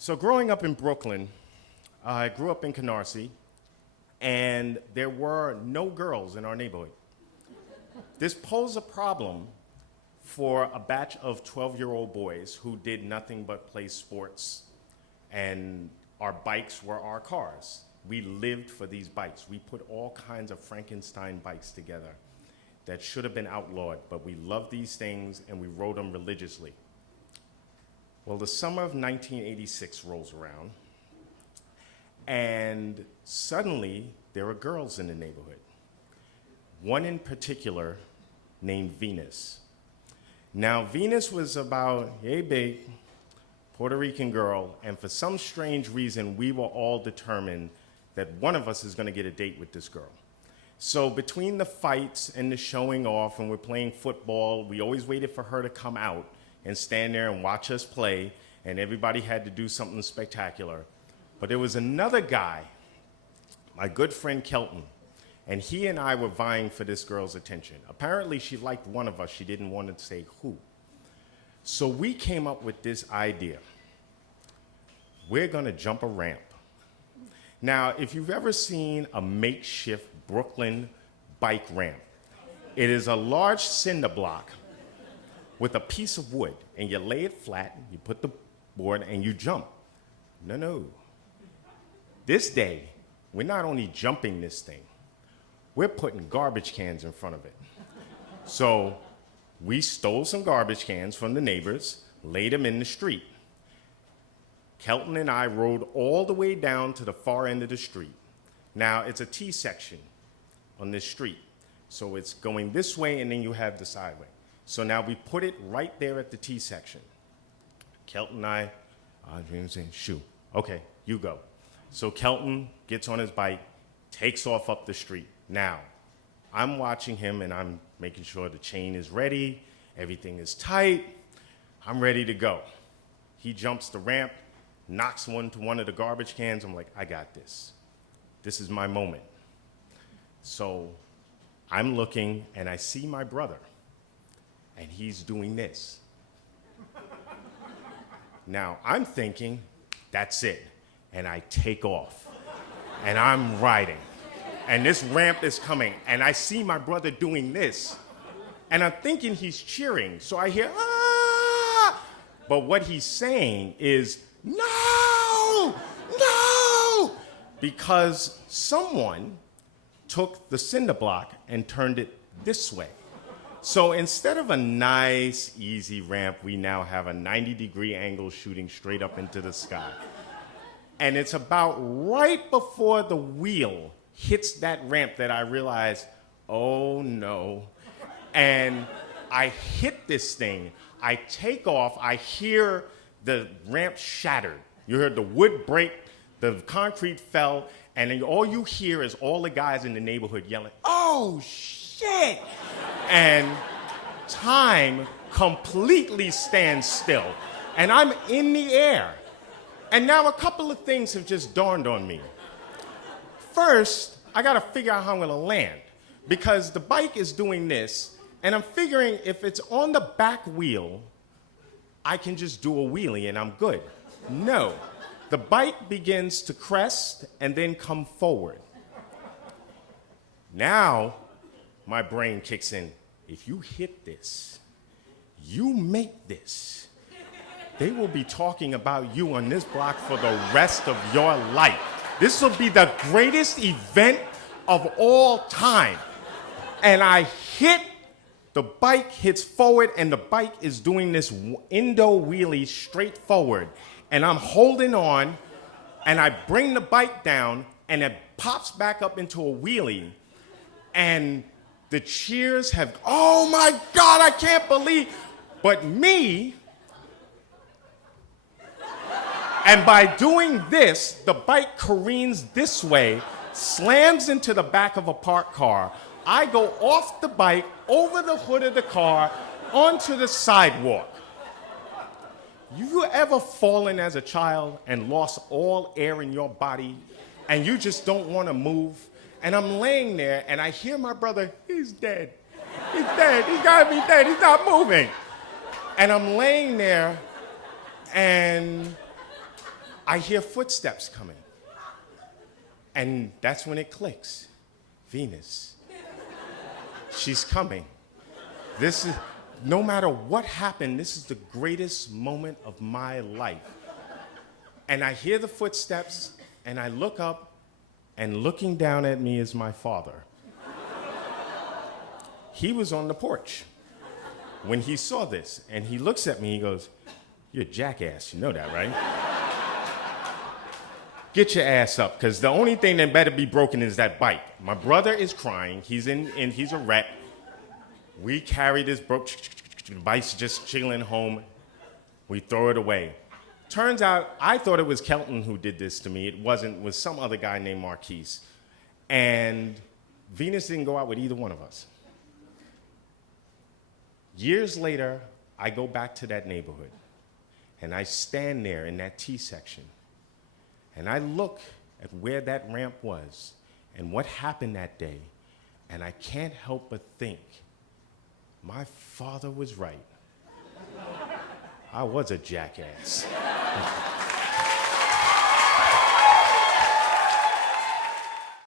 So growing up in Brooklyn, I grew up in Canarsie, and there were no girls in our neighborhood. This posed a problem for a batch of 12-year-old boys who did nothing but play sports, and our bikes were our cars. We lived for these bikes. We put all kinds of Frankenstein bikes together that should have been outlawed, but we loved these things and we rode them religiously. Well, the summer of 1986 rolls around, and suddenly there are girls in the neighborhood. One in particular named Venus. Now, Venus was about yay big, Puerto Rican girl, and for some strange reason, we were all determined that one of us is gonna get a date with this girl. So between the fights and the showing off, and we're playing football, we always waited for her to come out and stand there and watch us play, and everybody had to do something spectacular. But there was another guy, my good friend Kelton, and he and I were vying for this girl's attention. Apparently she liked one of us, she didn't want to say who. So we came up with this idea. We're gonna jump a ramp. Now, if you've ever seen a makeshift Brooklyn bike ramp, it is a large cinder block with a piece of wood, and you lay it flat, you put the board, and you jump. No. This day, we're not only jumping this thing, we're putting garbage cans in front of it. So we stole some garbage cans from the neighbors, laid them in the street. Kelton and I rode all the way down to the far end of the street. Now, it's a T-section on this street. So it's going this way, and then you have the sideway. So now we put it right there at the T-section. Kelton and I, shoo, okay, you go. So Kelton gets on his bike, takes off up the street. Now, I'm watching him, and I'm making sure the chain is ready, everything is tight, I'm ready to go. He jumps the ramp, knocks one of the garbage cans. I'm like, I got this. This is my moment. So I'm looking, and I see my brother, and he's doing this. Now, I'm thinking, that's it. And I take off, and I'm riding. And this ramp is coming, and I see my brother doing this. And I'm thinking he's cheering, so I hear, ah! But what he's saying is, no! Because someone took the cinder block and turned it this way. So instead of a nice, easy ramp, we now have a 90-degree angle shooting straight up into the sky. And it's about right before the wheel hits that ramp that I realize, oh no. And I hit this thing, I take off, I hear the ramp shattered. You heard the wood break, the concrete fell, and then all you hear is all the guys in the neighborhood yelling, oh shit! And time completely stands still. And I'm in the air. And now a couple of things have just dawned on me. First, I gotta figure out how I'm gonna land, because the bike is doing this, and I'm figuring if it's on the back wheel, I can just do a wheelie and I'm good. No, the bike begins to crest and then come forward. Now, my brain kicks in. If you hit this, you make this, they will be talking about you on this block for the rest of your life. This will be the greatest event of all time. And I hit, the bike hits forward, and the bike is doing this indo wheelie straight forward. And I'm holding on, and I bring the bike down, and it pops back up into a wheelie. And the cheers have, oh my God, I can't believe. But me, and by doing this, the bike careens this way, slams into the back of a parked car. I go off the bike, over the hood of the car, onto the sidewalk. You ever fallen as a child and lost all air in your body, and you just don't want to move? And I'm laying there, and I hear my brother, he's dead. He's dead, he's gotta be dead, he's not moving. And I'm laying there, and I hear footsteps coming. And that's when it clicks. Venus. She's coming. This is, no matter what happened, this is the greatest moment of my life. And I hear the footsteps, and I look up, and looking down at me is my father. He was on the porch when he saw this, and he looks at me, he goes, "You're a jackass, you know that, right? Get your ass up, because the only thing that better be broken is that bike." My brother is crying, he's a wreck. We carry this the bike's just chilling home. We throw it away. Turns out, I thought it was Kelton who did this to me. It wasn't, it was some other guy named Marquise. And Venus didn't go out with either one of us. Years later, I go back to that neighborhood, and I stand there in that T section, and I look at where that ramp was and what happened that day, and I can't help but think, my father was right. I was a jackass.